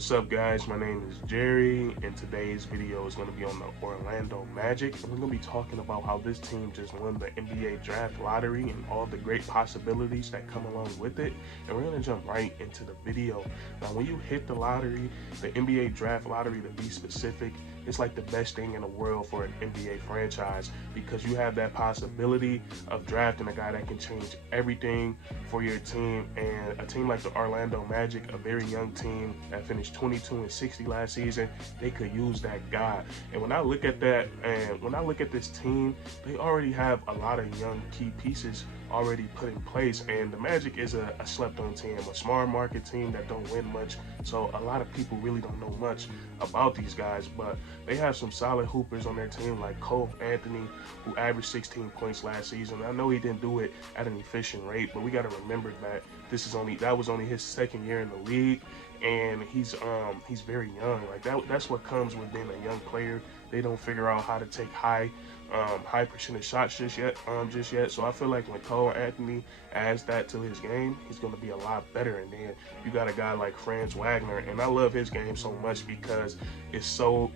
What's up, guys? My name is Jerry, and today's video is going to be on the Orlando Magic, and we're going to be talking about how this team just won the NBA draft lottery and all the great possibilities that come along with it. And we're going to jump right into the video. Now, when you hit the lottery, the NBA draft lottery to be specific, it's like the best thing in the world for an NBA franchise, because you have that possibility of drafting a guy that can change everything for your team. And a team like the Orlando Magic, a very young team that finished 22-60 last season, they could use that guy. And when I look at that, and when I look at this team, they already have a lot of young key pieces already put in place. And the Magic is a slept-on team, a small market team that don't win much, so a lot of people really don't know much about these guys. But they have some solid hoopers on their team, like Cole Anthony, who averaged 16 points last season. I know he didn't do it at an efficient rate, but we got to remember that that was only his second year in the league, and he's very young. Like that's what comes with being a young player. They don't figure out how to take high percentage shots just yet. So I feel like when Cole Anthony adds that to his game, he's going to be a lot better. And then you got a guy like Franz Wagner, and I love his game so much because it's so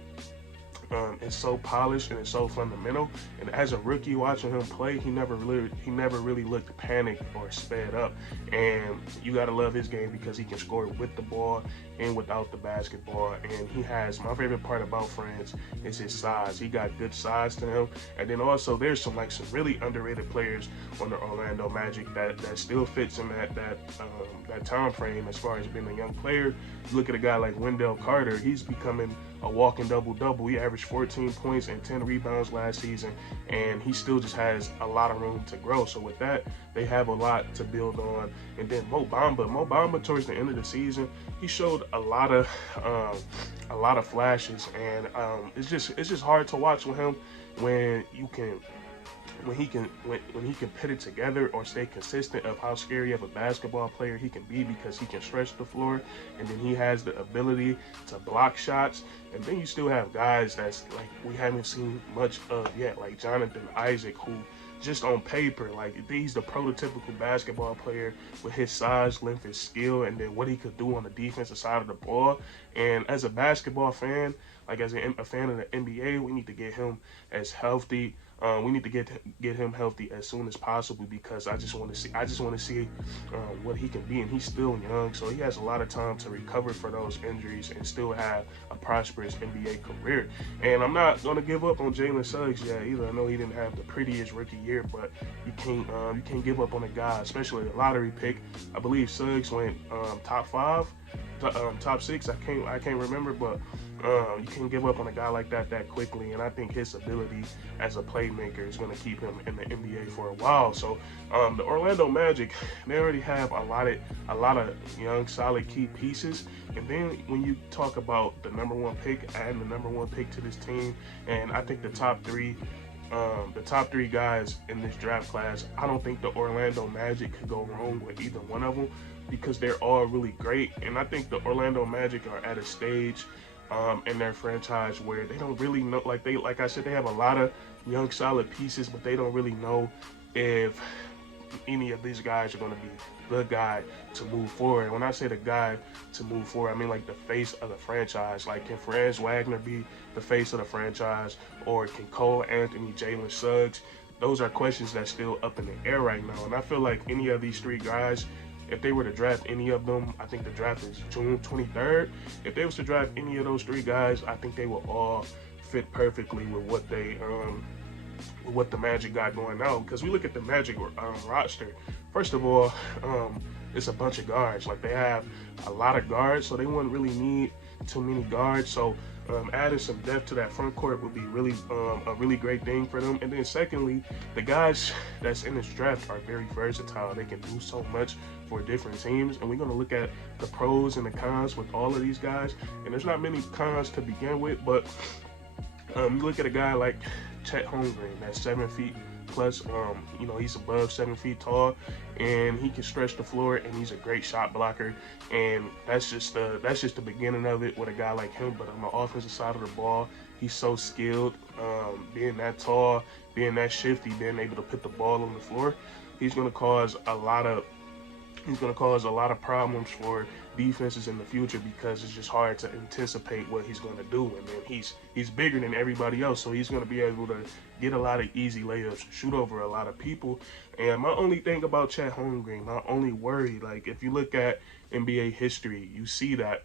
polished and it's so fundamental. And as a rookie watching him play, he never really looked panicked or sped up. And you gotta love his game because he can score with the ball and without the basketball. And he has, my favorite part about Franz is his size. He got good size to him. And then also there's some really underrated players on the Orlando Magic that still fits in that time frame as far as being a young player. You look at a guy like Wendell Carter, he's becoming a walking double-double. He averaged 14 points and 10 rebounds last season, and he still just has a lot of room to grow. So with that, they have a lot to build on. And then Mo Bamba towards the end of the season, he showed a lot of flashes, and it's just hard to watch with him when he can put it together or stay consistent of how scary of a basketball player he can be, because he can stretch the floor, and then he has the ability to block shots. And then you still have guys that's like we haven't seen much of yet, like Jonathan Isaac, who just on paper, like he's the prototypical basketball player with his size, length, and skill, and then what he could do on the defensive side of the ball. And as a basketball fan, like as a fan of the NBA, we need to get him as healthy. We need to get him healthy as soon as possible, because I just want to see what he can be. And he's still young, so he has a lot of time to recover for those injuries and still have a prosperous NBA career. And I'm not gonna give up on Jalen Suggs yet either. I know he didn't have the prettiest rookie year, but you can't give up on a guy, especially a lottery pick. I believe Suggs went top 5. Top 6, I can't remember, but you can't give up on a guy like that quickly. And I think his ability as a playmaker is going to keep him in the NBA for a while. So the Orlando Magic, they already have a lot of young, solid key pieces. And then when you talk about the number 1 pick, adding the number 1 pick to this team, and I think the top three guys in this draft class, I don't think the Orlando Magic could go wrong with either one of them, because they're all really great. And I think the Orlando Magic are at a stage in their franchise where they don't really know, like I said, they have a lot of young solid pieces, but they don't really know if any of these guys are going to be the guy to move forward. When I say the guy to move forward, I mean like the face of the franchise. Like, can Franz Wagner be the face of the franchise, or can Cole Anthony, Jalen Suggs? Those are questions that's still up in the air right now. And I feel like any of these 3 guys, if they were to draft any of them, I think the draft is June 23rd. If they was to draft any of those 3 guys, I think they will all fit perfectly with what the Magic got going on. Because we look at the Magic roster, first of all, it's a bunch of guards. Like, they have a lot of guards, so they wouldn't really need too many guards. So adding some depth to that front court would be a really great thing for them. And then secondly, the guys that's in this draft are very versatile. They can do so much for different teams, and we're going to look at the pros and the cons with all of these guys. And there's not many cons to begin with, but you look at a guy like Chet Holmgren, that's 7 feet plus. He's above 7 feet tall, and he can stretch the floor, and he's a great shot blocker. And that's just the beginning of it with a guy like him. But on the offensive side of the ball, he's so skilled, being that tall, being that shifty, being able to put the ball on the floor. He's going to cause a lot of He's going to cause a lot of problems for defenses in the future because it's just hard to anticipate what he's going to do. And then he's bigger than everybody else, so he's going to be able to get a lot of easy layups, shoot over a lot of people. And my only thing about Chet Holmgren, my only worry, like if you look at NBA history, you see that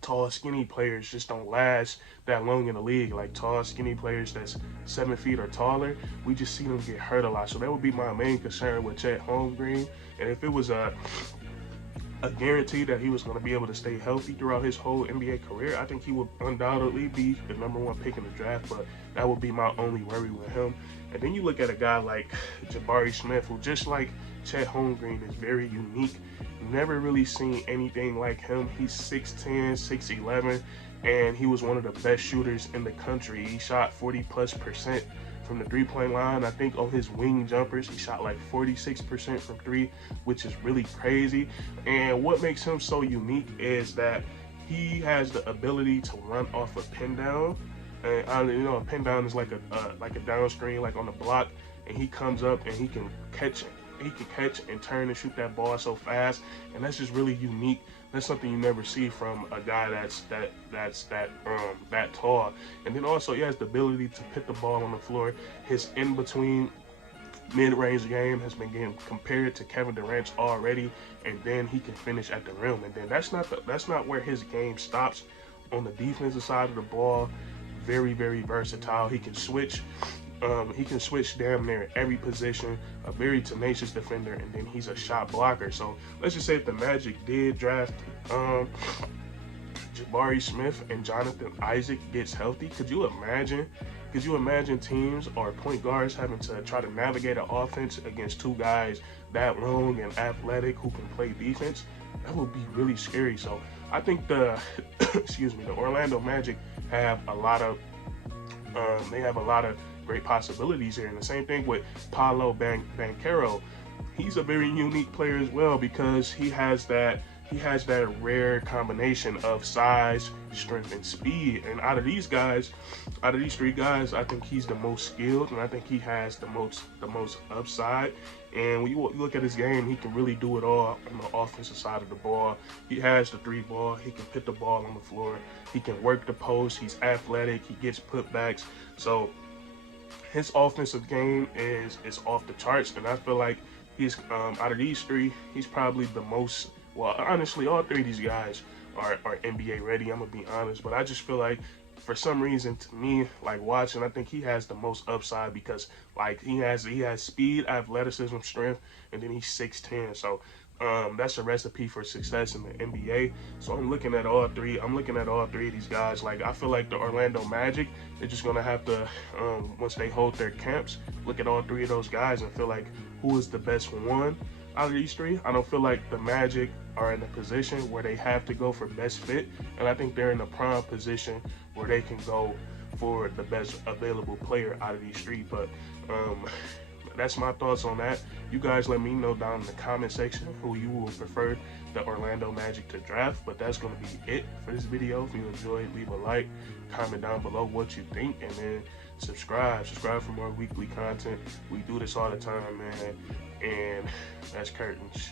tall, skinny players just don't last that long in the league. Like tall, skinny players that's 7 feet or taller, we just see them get hurt a lot. So that would be my main concern with Chet Holmgren. And if it was a guarantee that he was going to be able to stay healthy throughout his whole NBA career, I think he would undoubtedly be the #1 pick in the draft. But that would be my only worry with him. And then you look at a guy like Jabari Smith, who just like Chet Holmgren is very unique. Never really seen anything like him. He's 6'10", 6'11", and he was one of the best shooters in the country. He shot 40+% from the three-point line. I think on his wing jumpers, he shot like 46% from three, which is really crazy. And what makes him so unique is that he has the ability to run off a pin down. And you know, a pin down is like a down screen, like on the block, and he comes up and he can catch it. He can catch and turn and shoot that ball so fast, and that's just really unique. That's something you never see from a guy that's that tall. And then also he has the ability to put the ball on the floor. His in between mid-range game has been getting compared to Kevin Durant's already, and then he can finish at the rim. And then that's not where his game stops. On the defensive side of the ball, very, very versatile. He can switch. He can switch damn near every position, a very tenacious defender, and then he's a shot blocker. So let's just say if the Magic did draft Jabari Smith and Jonathan Isaac gets healthy, could you imagine teams or point guards having to try to navigate an offense against two guys that long and athletic who can play defense? That would be really scary. So I think the the Orlando Magic have a lot of great possibilities here. And the same thing with Paolo Banchero. He's a very unique player as well because he has that rare combination of size, strength, and speed. And out of these three guys, I think he's the most skilled, and I think he has the most upside. And when you look at his game, he can really do it all on the offensive side of the ball. He has the three ball. He can put the ball on the floor. He can work the post. He's athletic. He gets putbacks. So his offensive game is off the charts, and I feel like he's out of these three, he's probably the most. Well, honestly, all three of these guys are NBA ready. I'm gonna be honest, but I just feel like for some reason, to me, like watching, I think he has the most upside because like he has speed, athleticism, strength, and then he's 6'10". So that's a recipe for success in the NBA. So I'm looking at all three. I'm looking at all three of these guys. Like I feel like the Orlando Magic, they're just gonna have to once they hold their camps, look at all three of those guys and feel like who is the best one out of these three. I don't feel like the Magic are in a position where they have to go for best fit, and I think they're in a prime position where they can go for the best available player out of these three. But that's my thoughts on that. You guys let me know down in the comment section who you will prefer the Orlando Magic to draft. But that's going to be it for this video. If you enjoyed, leave a like, comment down below what you think, and then subscribe for more weekly content. We do this all the time, man. And that's curtains.